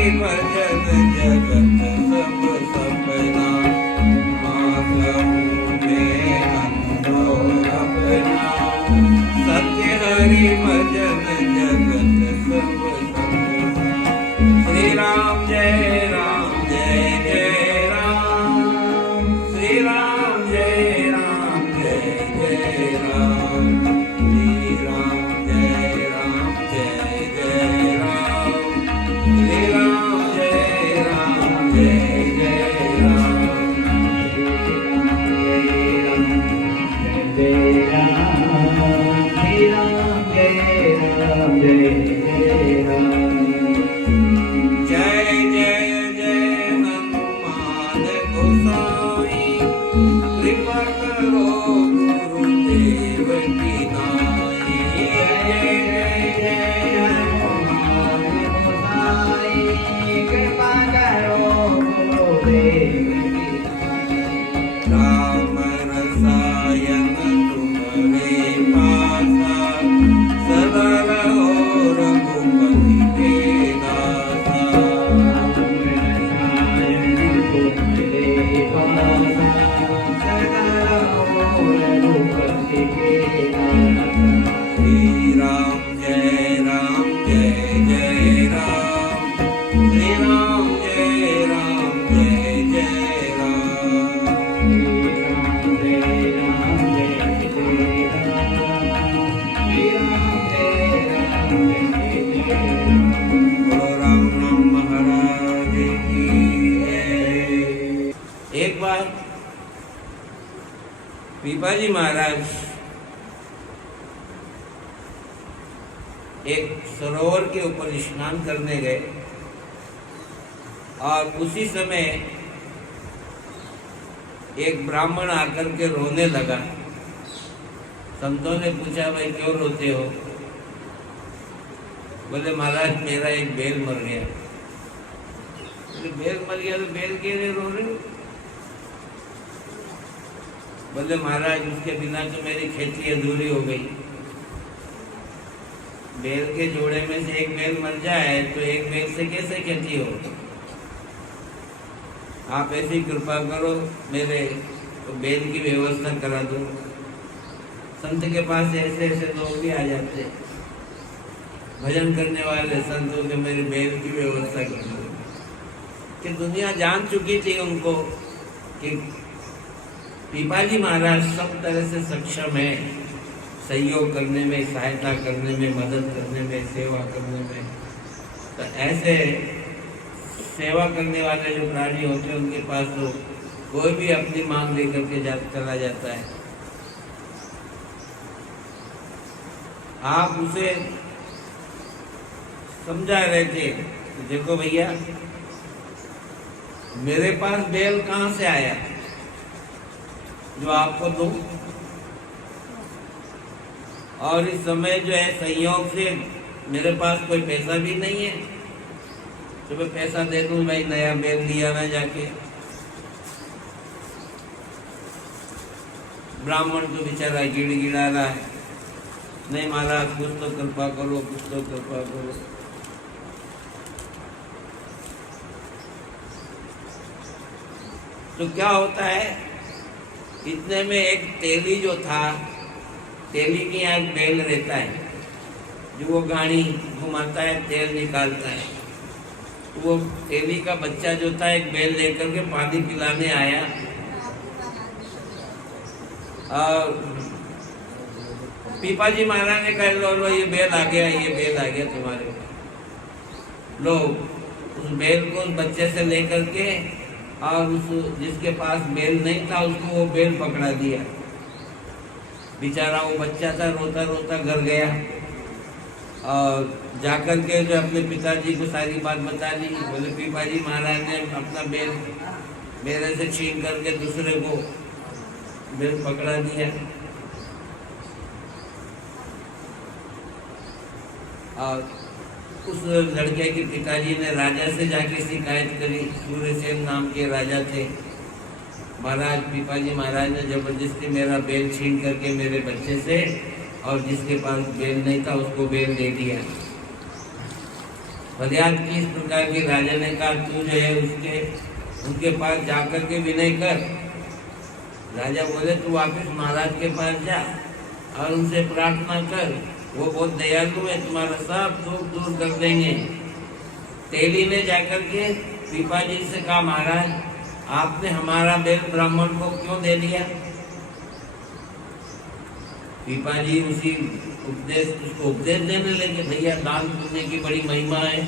हरि भजन जगत सब सपना, माधव में अंधो अपना। सत्य हरि भजन जगत सब सपना। श्री राम जय राम जय जय राम, श्री राम जय राम जय जय राम, श्री राम जय राम जय जय राम, श्री राम जय राम जय जय राम, जय राम श्री राम जय राम जय जय राम। जय जय जय हनुमान गोसाई, कृपा करो गुरुदेव की नाई। जय जय जय हनुमान गोसाई, कृपा करो गुरुदेव की नाई। राम रसायन तुम्हारे पासा, सदा रहो रघुपति के दासा। श्री राम जय राम जय जय राम, श्री राम जय राम जय जय राम, बोलो राम राम महाराज की जय। एक बार पीपाजी महाराज एक सरोवर के ऊपर स्नान करने गए और उसी समय एक ब्राह्मण आकर के रोने लगा। संतों ने पूछा, भाई क्यों रोते हो? बोले महाराज मेरा एक बैल मर गया। बोले बैल मर गया तो बैल के लिए रो रहे हो? बोले महाराज उसके बिना तो मेरी खेती अधूरी हो गई। बैल के जोड़े में से एक बैल मर जाए तो एक बैल से कैसे खेती हो? आप ऐसी कृपा करो, मेरे तो बैल की व्यवस्था करा दो। संत के पास ऐसे ऐसे लोग भी आ जाते, भजन करने वाले संतों के मेरी बैल की व्यवस्था कर दो। कि दुनिया जान चुकी थी उनको कि पीपाजी महाराज सब तरह से सक्षम है, सहयोग करने में, सहायता करने में, मदद करने में, सेवा करने में। तो ऐसे सेवा करने वाले जो प्राणी होते हैं उनके पास तो कोई भी अपनी मांग लेकर के चला जाता है। आप उसे समझा रहे थे, देखो भैया मेरे पास बैल कहाँ से आया जो आपको दूं? और इस समय जो है संयोग से मेरे पास कोई पैसा भी नहीं है, तो मैं पैसा दे दूं भाई नया बैल लिया ना जाके। ब्राह्मण तो बेचारा गिड़गिड़ा रहा है, नहीं महाराज कुछ तो कृपा करो, कुछ तो कृपा करो। तो क्या होता है, इतने में एक तेली जो था, तेली के यहाँ एक बैल रहता है जो वो गाड़ी घुमाता है, तेल निकालता है। तो वो तेली का बच्चा जो था एक बैल लेकर के पानी पिलाने आया और पीपाजी महाराज ने कहा, लो लो ये बैल आ गया, ये बैल आ गया तुम्हारे। लो उस बैल को उस बच्चे से लेकर के और उस जिसके पास बैल नहीं था उसको वो बैल पकड़ा दिया। बेचारा वो बच्चा था, रोता रोता घर गया और जाकर के जो अपने पिताजी को सारी बात बता दी। बोले पीपाजी महाराज ने अपना बैल मेरे से छीन करके दूसरे को बैल पकड़ा दिया। और उस लड़के के पिताजी ने राजा से जाके शिकायत करी। सूर्यसेन नाम के राजा थे। महाराज पीपाजी महाराज ने जबरदस्ती मेरा बैल छीन करके मेरे बच्चे से और जिसके पास बैल नहीं था उसको बैल दे दिया। फरियाद की इस प्रकार की। राजा ने कहा तू जो है उनके पास जाकर के विनय कर। राजा बोले तू वापिस महाराज के पास जा और उनसे प्रार्थना कर, वो बहुत दयालु है, तुम्हारा सब दुख दूर कर देंगे। तेली ने जाकर के पीपा जी से कहा महाराज आपने हमारा बेल ब्राह्मण को क्यों दे दिया? पीपा जी उसको उपदेश देने लगे, भैया दान पुण्य की बड़ी महिमा है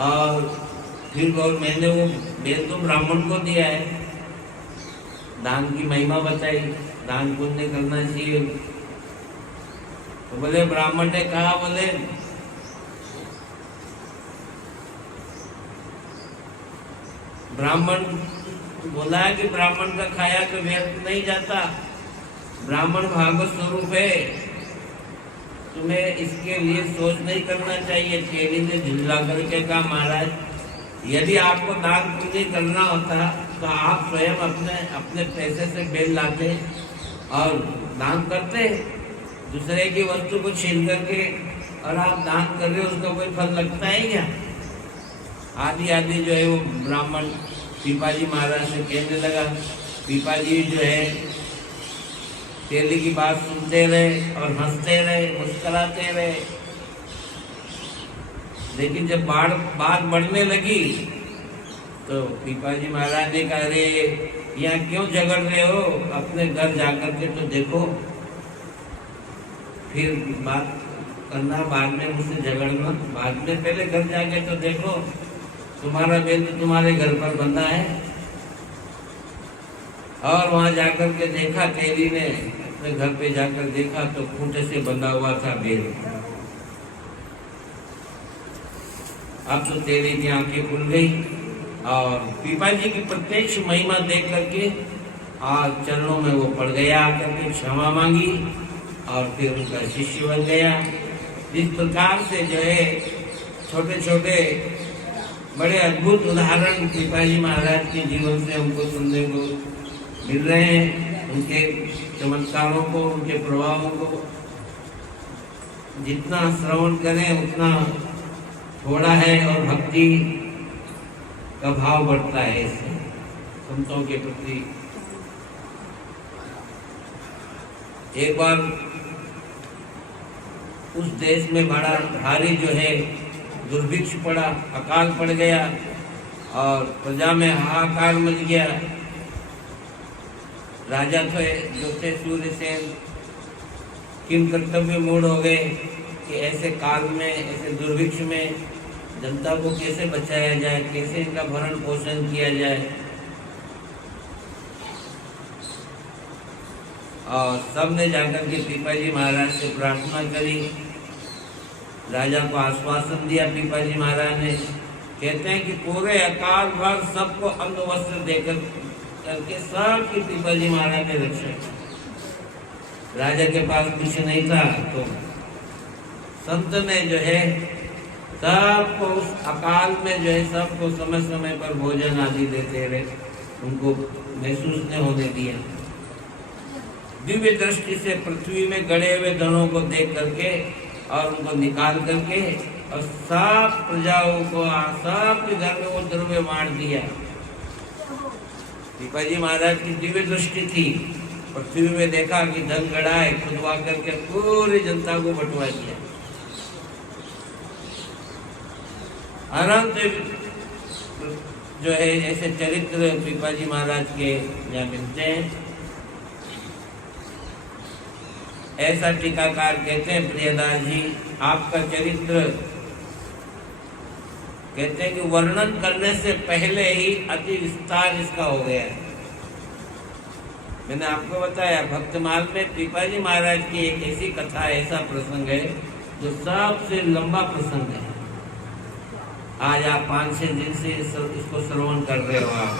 और फिर और मैंने वो बेल तो ब्राह्मण को दिया है, दान की महिमा बताई, दान पुण्य करना चाहिए। तो बोले ब्राह्मण ने कहा, बोले ब्राह्मण बोला है कि ब्राह्मण का खाया तो व्यर्थ नहीं जाता, ब्राह्मण भागवत स्वरूप है, तुम्हें इसके लिए सोच नहीं करना चाहिए। चेली ने झुल्ला करके कहा महाराज यदि आपको दान पुण्य करना होता तो आप स्वयं अपने पैसे से बेल लाते और दान करते, दूसरे की वस्तु को छीन करके और आप दान कर रहे हो, उसका कोई फल लगता है क्या? आदि आदि जो है वो ब्राह्मण पीपाजी महाराज से कहने लगा। पीपाजी जो है तेली की बात सुनते रहे और हंसते रहे, मुस्कुराते रहे। लेकिन जब बात बढ़ने लगी तो पीपाजी महाराज ने कहा अरे यहाँ क्यों झगड़ रहे हो, अपने घर जाकर के तो देखो, फिर बात करना, बाद में मुझसे झगड़ना, बाद में पहले घर जाके तो देखो, तुम्हारा बेल तो तुम्हारे घर पर बंधा है। और वहां जाकर के देखा, तेली ने अपने घर पे जाकर देखा तो खूंटे से बंधा हुआ था बेल। अब तो तेली की आंखें खुल गई और पीपाजी की प्रत्यक्ष महिमा देख करके आज चरणों में वो पड़ गया, आकर के क्षमा मांगी और फिर उनका शिष्य बन गया। इस प्रकार से जो है छोटे छोटे बड़े अद्भुत उदाहरण पीपाजी महाराज के जीवन से हमको सुनने को मिल रहे हैं। उनके चमत्कारों को, उनके प्रभावों को जितना श्रवण करें उतना थोड़ा है और भक्ति का भाव बढ़ता है इससे संतों के प्रति। एक बार उस देश में बड़ा भारी जो है दुर्भिक्ष पड़ा, अकाल पड़ गया और प्रजा में हाहाकार मच गया। राजा जो थे सूर्यसेन किम कर्तव्य मूड हो गए कि ऐसे काल में, ऐसे दुर्भिक्ष में जनता को कैसे बचाया जाए, कैसे इनका भरण पोषण किया जाए। और सबने जाकर के पीपाजी महाराज से प्रार्थना करी। राजा को आश्वासन दिया पीपाजी महाराज ने। कहते हैं कि पूरे अकाल भर सबको अन्न वस्त्र देकर करके सबकी पीपाजी महाराज ने रक्षा की। राजा के पास कुछ नहीं था तो संत ने जो है सबको उस अकाल में जो है सबको समय समय पर भोजन आदि देते रहे, उनको महसूस नहीं होने दिया। दिव्य दृष्टि से पृथ्वी में गड़े हुए धनों को देख करके और उनको निकाल करके और सब प्रजाओं को सबके घर में वो द्रव्य बांट दिया। पीपाजी महाराज की दिव्य दृष्टि थी, पृथ्वी में देखा कि धन गड़ा है, खुदवा करके पूरी जनता को बंटवा दिया। अनंत जो है ऐसे चरित्र पीपाजी महाराज के यहाँ मिलते हैं। ऐसा टीकाकार कहते हैं प्रियदास जी, आपका चरित्र कहते हैं कि वर्णन करने से पहले ही अति विस्तार इसका हो गया है। मैंने आपको बताया भक्तमाल में पीपाजी महाराज की एक ऐसी कथा, ऐसा प्रसंग है जो सबसे लंबा प्रसंग है। आज आप 5-6 दिन से इसको श्रवण कर रहे हो। आप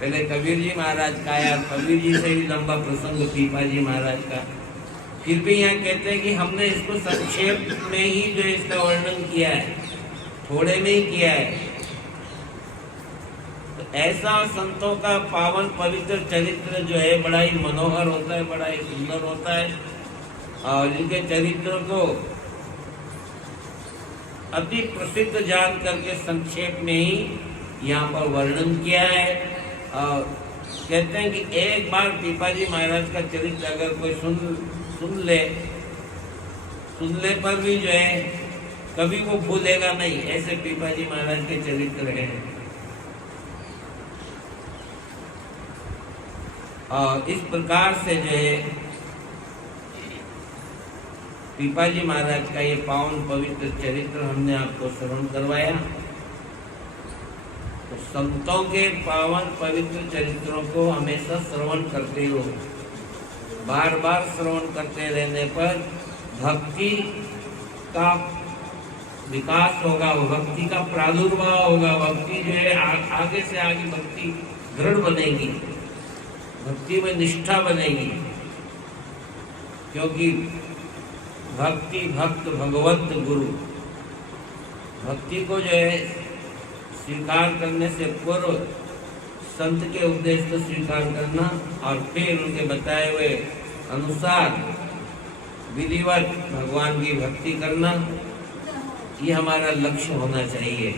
पहले कबीर जी महाराज का आया, कबीर जी से भी लंबा प्रसंग पीपाजी महाराज का। फिर भी यहाँ कहते हैं कि हमने इसको संक्षेप में ही जो इसका वर्णन किया है, थोड़े में ही किया है। तो ऐसा संतों का पावन पवित्र चरित्र जो है बड़ा ही मनोहर होता है, बड़ा ही सुंदर होता है। और इनके चरित्र को अति प्रसिद्ध जान करके संक्षेप में ही यहाँ पर वर्णन किया है। और कहते हैं कि एक बार पीपाजी महाराज का चरित्र अगर कोई सुन ले पर भी जो है कभी वो भूलेगा नहीं, ऐसे पीपाजी महाराज के चरित्र हैं। और इस प्रकार से जो है पीपाजी महाराज का ये पावन पवित्र चरित्र हमने आपको श्रवण करवाया। तो संतों के पावन पवित्र चरित्रों को हमेशा श्रवण करते रहो। बार बार श्रवण करते रहने पर भक्ति का विकास होगा, भक्ति का प्रादुर्भाव होगा। भक्ति जो है आगे से आगे भक्ति दृढ़ बनेगी, भक्ति में निष्ठा बनेगी। क्योंकि भक्ति भक्त भगवत गुरु, भक्ति को जो है स्वीकार करने से पूर्व संत के उपदेश को स्वीकार करना और फिर उनके बताए हुए अनुसार विधिवत भगवान की भक्ति करना, ये हमारा लक्ष्य होना चाहिए।